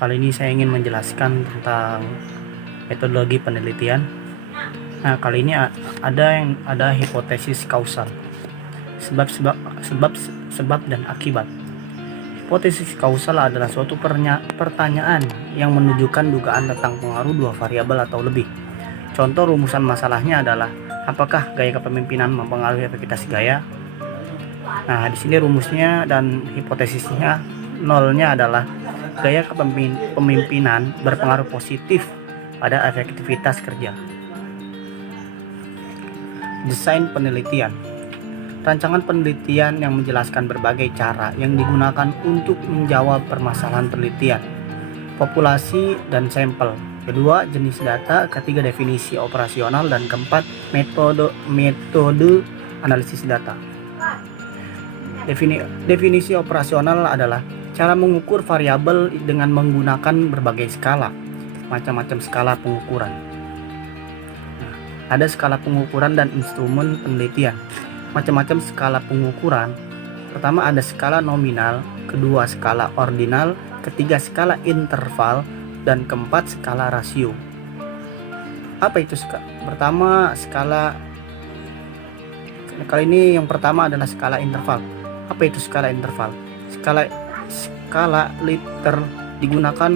Kali ini saya ingin menjelaskan tentang metodologi penelitian. Nah, kali ini ada hipotesis kausal, sebab dan akibat. Hipotesis kausal adalah suatu pertanyaan yang menunjukkan dugaan tentang pengaruh dua variabel atau lebih. Contoh rumusan masalahnya adalah apakah gaya kepemimpinan mempengaruhi efektivitas gaya. Nah, di sini rumusnya dan hipotesisnya nolnya adalah gaya kepemimpinan berpengaruh positif pada efektivitas kerja. Desain penelitian. Rancangan penelitian yang menjelaskan berbagai cara yang digunakan untuk menjawab permasalahan penelitian. Populasi dan sampel. Kedua, jenis data. Ketiga, definisi operasional. Dan keempat, metode analisis data. Definisi operasional adalah cara mengukur variabel dengan menggunakan berbagai skala, macam-macam skala pengukuran. Ada skala pengukuran dan instrumen penelitian. Macam-macam skala pengukuran. Pertama ada skala nominal, kedua skala ordinal, ketiga skala interval, dan keempat skala rasio. Apa itu pertama skala? Kali ini yang pertama adalah skala interval. Apa itu skala interval? Skala Likert digunakan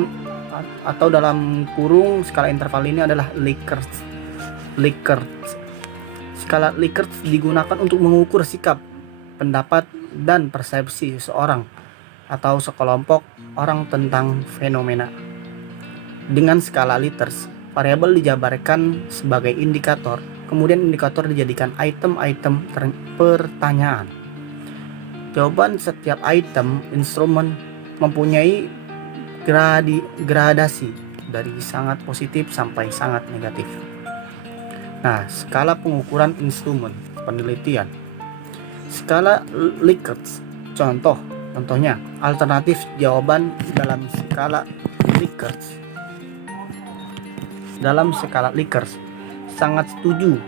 atau dalam kurung skala interval ini adalah Likert. Skala Likert digunakan untuk mengukur sikap, pendapat, dan persepsi seseorang atau sekelompok orang tentang fenomena. Dengan skala Likert, variabel dijabarkan sebagai indikator, kemudian indikator dijadikan item-item pertanyaan. Jawaban setiap item instrumen mempunyai gradasi dari sangat positif sampai sangat negatif. Nah, skala pengukuran instrumen penelitian. Skala Likert. Contohnya, alternatif jawaban dalam skala Likert. Dalam skala Likert, sangat setuju,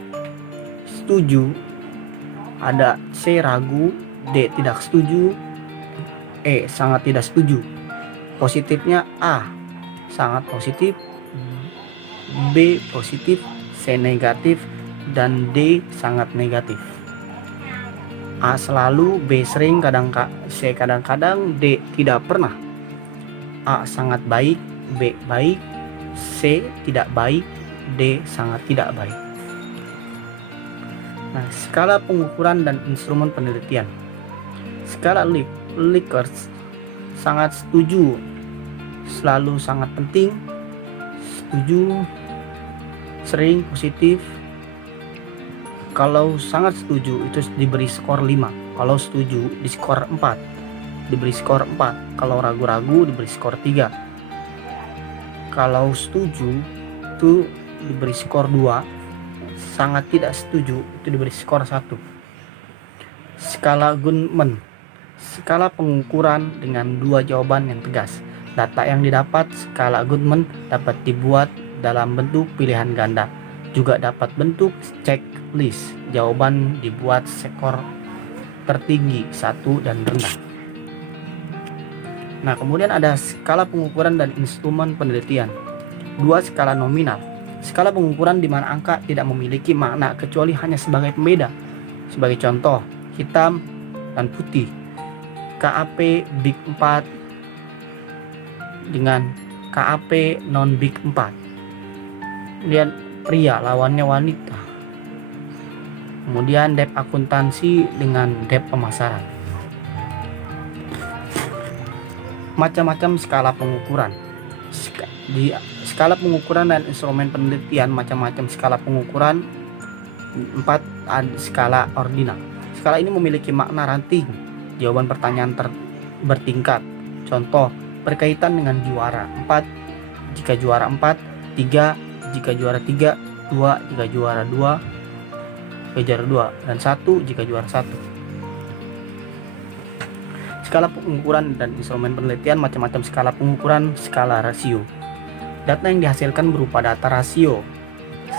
ada C ragu, D tidak setuju, E sangat tidak setuju. Positifnya A sangat positif, B positif, C negatif, dan D sangat negatif. A selalu, B sering, C kadang-kadang, D tidak pernah. A sangat baik, B baik, C tidak baik, D sangat tidak baik. Nah, skala pengukuran dan instrumen penelitian. Skala Likert, sangat setuju, selalu sangat penting, setuju, sering, positif. Kalau sangat setuju itu diberi skor 5, kalau setuju di skor 4, diberi skor 4, kalau ragu-ragu diberi skor 3, kalau setuju itu diberi skor 2, sangat tidak setuju itu diberi skor 1. Skala Goodman, skala pengukuran dengan dua jawaban yang tegas. Data yang didapat skala Goodman dapat dibuat dalam bentuk pilihan ganda, juga dapat bentuk checklist. Jawaban dibuat skor tertinggi 1 dan rendah. Nah, kemudian ada skala pengukuran dan instrumen penelitian. 2, skala nominal. Skala pengukuran di mana angka tidak memiliki makna kecuali hanya sebagai pembeda. Sebagai contoh, hitam dan putih. KAP Big 4 dengan KAP non Big 4. Kemudian pria lawannya wanita. Kemudian dep akuntansi dengan dep pemasaran. Macam-macam skala pengukuran. Di skala pengukuran dan instrumen penelitian, macam-macam skala pengukuran. 4, skala ordinal. Skala ini memiliki makna ranting. Jawaban pertanyaan bertingkat. Contoh, berkaitan dengan juara. 4 jika juara 4, 3 jika juara 3, 2 jika juara 2, dan 1 jika juara 1. Skala pengukuran dan instrumen penelitian, macam-macam skala pengukuran. Skala rasio. Data yang dihasilkan berupa data rasio.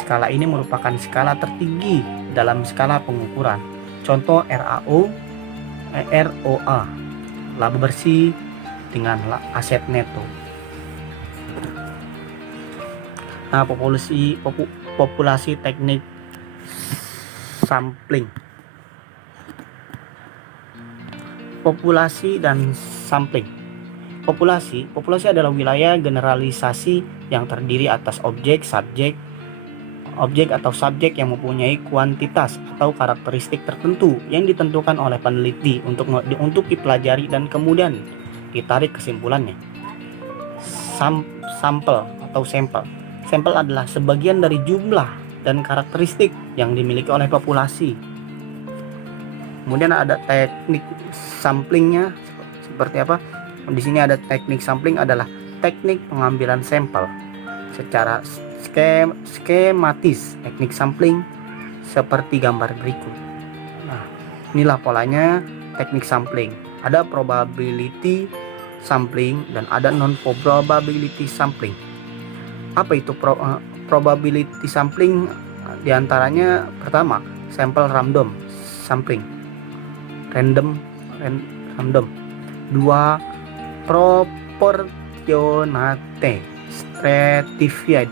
Skala ini merupakan skala tertinggi dalam skala pengukuran. Contoh ROA, laba bersih dengan aset neto. Nah, populasi teknik sampling. Populasi dan sampling. Populasi adalah wilayah generalisasi yang terdiri atas objek atau subjek yang mempunyai kuantitas atau karakteristik tertentu yang ditentukan oleh peneliti untuk dipelajari dan kemudian ditarik kesimpulannya. Sampel atau sampel. Sampel adalah sebagian dari jumlah dan karakteristik yang dimiliki oleh populasi. Kemudian ada teknik samplingnya seperti apa? Di sini ada teknik sampling adalah teknik pengambilan sampel secara skematis. Teknik sampling seperti gambar berikut. Nah, inilah polanya teknik sampling. Ada probability sampling dan ada non-probability sampling. Apa itu probability sampling? Di antaranya pertama, sampel random sampling. Random. Dua, proportionate stratified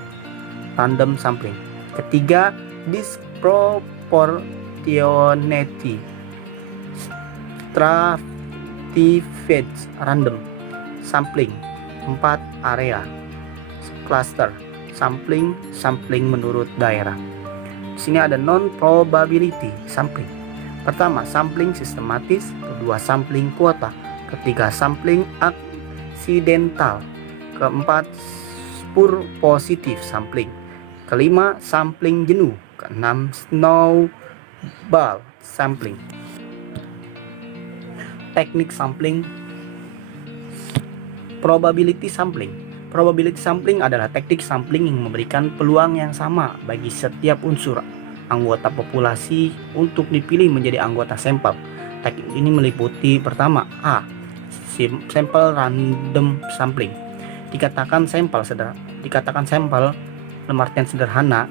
random sampling. Ketiga, disproportionate stratified random sampling. 4, area cluster sampling menurut daerah. Di sini ada non probability sampling. Pertama, sampling sistematis. Kedua, sampling kuota. Ketiga, sampling aksidental. Keempat, pure positif sampling. Kelima, sampling jenuh. Keenam, snowball sampling. Teknik sampling. Probability sampling. Probability sampling adalah teknik sampling yang memberikan peluang yang sama bagi setiap unsur anggota populasi untuk dipilih menjadi anggota sampel. Teknik ini meliputi pertama, A. Sampel random sampling. Dikatakan sampel dalam artian sederhana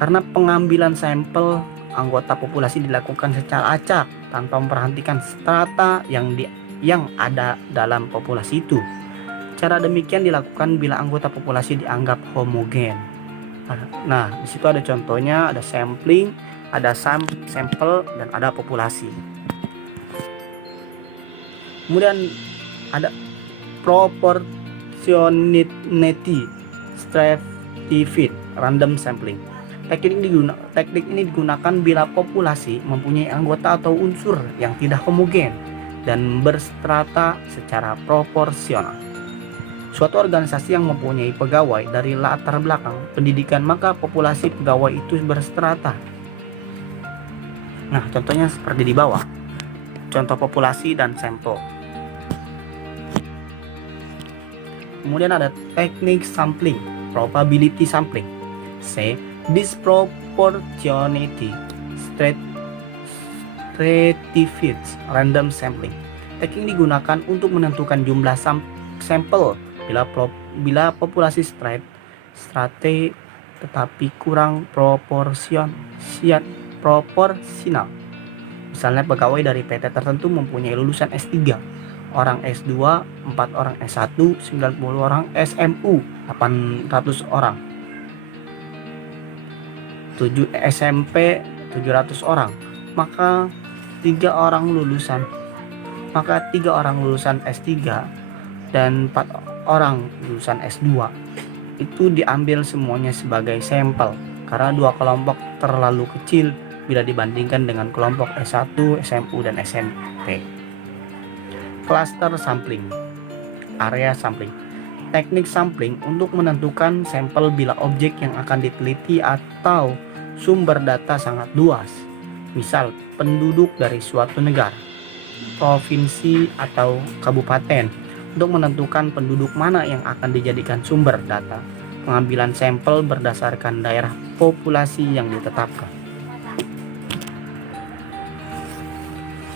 karena pengambilan sampel anggota populasi dilakukan secara acak tanpa memperhatikan strata yang ada dalam populasi itu. Cara demikian dilakukan bila anggota populasi dianggap homogen. Nah, di situ ada contohnya, ada sampling, ada sampel, dan ada populasi. Kemudian ada proportionality stratified random sampling. Teknik ini digunakan bila populasi mempunyai anggota atau unsur yang tidak homogen dan berstrata secara proporsional. Suatu organisasi yang mempunyai pegawai dari latar belakang pendidikan, maka populasi pegawai itu berstrata. Nah, contohnya seperti di bawah. Contoh populasi dan sampel. Kemudian ada teknik sampling, probability sampling. C. Disproportionality stratified random sampling. Teknik digunakan untuk menentukan jumlah sampel bila populasi strate tetapi kurang proporsional. Misalnya pegawai dari PT tertentu mempunyai lulusan S3, orang S2, 4 orang S1, 90 orang SMU, 800 orang. 7 SMP 700 orang. Maka 3 orang lulusan S3 dan 4 orang lulusan S2 itu diambil semuanya sebagai sampel karena dua kelompok terlalu kecil bila dibandingkan dengan kelompok S1, SMU, dan SMP. Cluster sampling, area sampling. Teknik sampling untuk menentukan sampel bila objek yang akan diteliti atau sumber data sangat luas. Misal, penduduk dari suatu negara, provinsi, atau kabupaten. Untuk menentukan penduduk mana yang akan dijadikan sumber data, pengambilan sampel berdasarkan daerah populasi yang ditetapkan.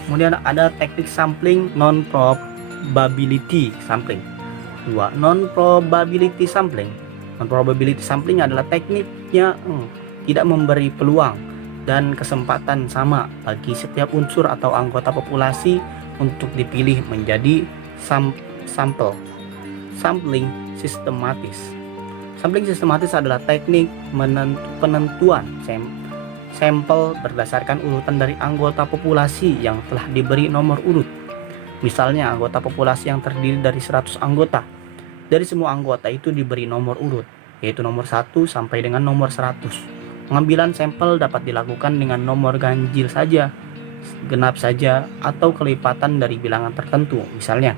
Kemudian ada teknik sampling non-probability sampling. 2. Non-probability sampling. Non-probability sampling adalah tekniknya tidak memberi peluang dan kesempatan sama bagi setiap unsur atau anggota populasi untuk dipilih menjadi sampel. Sampling sistematis. Sampling sistematis adalah teknik penentuan sampel berdasarkan urutan dari anggota populasi yang telah diberi nomor urut. Misalnya anggota populasi yang terdiri dari 100 anggota. Dari semua anggota itu diberi nomor urut, yaitu nomor 1 sampai dengan nomor 100. Pengambilan sampel dapat dilakukan dengan nomor ganjil saja, genap saja, atau kelipatan dari bilangan tertentu. Misalnya,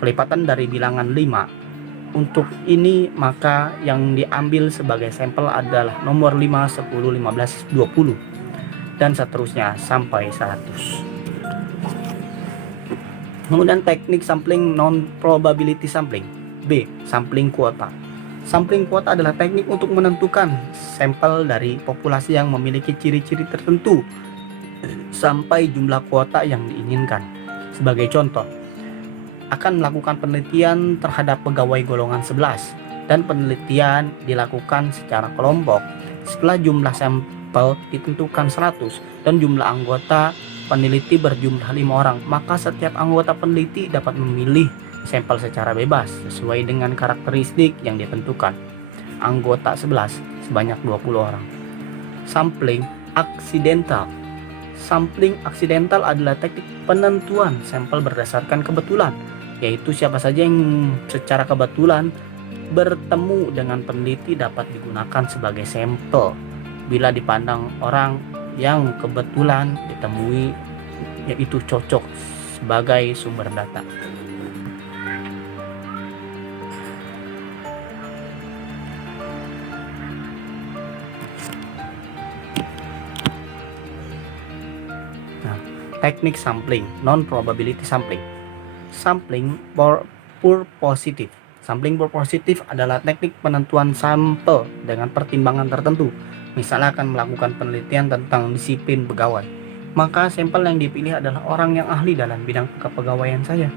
kelipatan dari bilangan 5. Untuk ini maka yang diambil sebagai sampel adalah nomor 5, 10, 15, 20 dan seterusnya sampai 100. Kemudian teknik sampling non-probability sampling. B. Sampling kuota. Sampling kuota adalah teknik untuk menentukan sampel dari populasi yang memiliki ciri-ciri tertentu sampai jumlah kuota yang diinginkan. Sebagai contoh, akan melakukan penelitian terhadap pegawai golongan 11 dan penelitian dilakukan secara kelompok. Setelah jumlah sampel ditentukan 100 dan jumlah anggota peneliti berjumlah 5 orang, maka setiap anggota peneliti dapat memilih sampel secara bebas sesuai dengan karakteristik yang ditentukan. Anggota 11 sebanyak 20 orang. Sampling aksidental. Sampling aksidental adalah teknik penentuan sampel berdasarkan kebetulan, yaitu siapa saja yang secara kebetulan bertemu dengan peneliti dapat digunakan sebagai sampel bila dipandang orang yang kebetulan ditemui yaitu cocok sebagai sumber data. Nah, teknik sampling non-probability sampling. Sampling pure positive. Sampling pure positive adalah teknik penentuan sampel dengan pertimbangan tertentu. Misalnya akan melakukan penelitian tentang disiplin pegawai, maka sampel yang dipilih adalah orang yang ahli dalam bidang kepegawaian saya.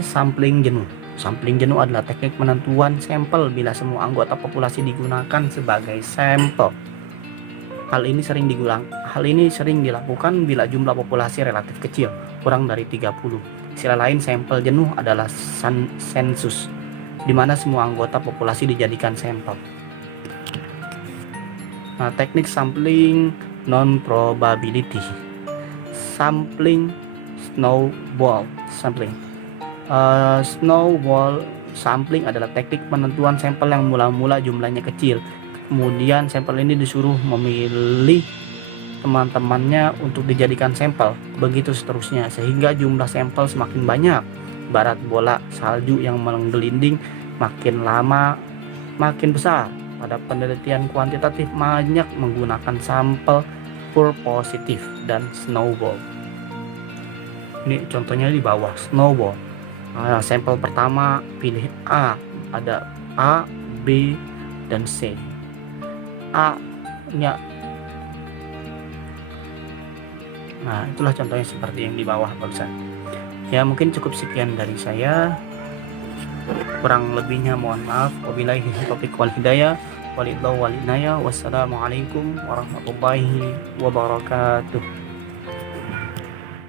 Sampling jenuh. Sampling jenuh adalah teknik penentuan sampel bila semua anggota populasi digunakan sebagai sampel. Hal ini sering dilakukan bila jumlah populasi relatif kecil, kurang dari 30. Istilah lain sampel jenuh adalah sensus, di mana semua anggota populasi dijadikan sampel. Nah, teknik sampling non-probability. Sampling snowball sampling. Snowball sampling adalah teknik penentuan sampel yang mula-mula jumlahnya kecil. Kemudian sampel ini disuruh memilih teman-temannya untuk dijadikan sampel, begitu seterusnya sehingga jumlah sampel semakin banyak. Ibarat bola salju yang menggelinding, makin lama makin besar. Pada penelitian kuantitatif banyak menggunakan sampel pure positif dan snowball. Ini contohnya di bawah, snowball. Nah, sampel pertama pilih A, ada A, B, dan C. A-nya. Nah, itulah contohnya seperti yang di bawah barusan. Ya, mungkin cukup sekian dari saya. Kurang lebihnya mohon maaf. Wabillahi taufiq wal hidayah. Walillahu walinaya. Wassalamualaikum warahmatullahi wabarakatuh.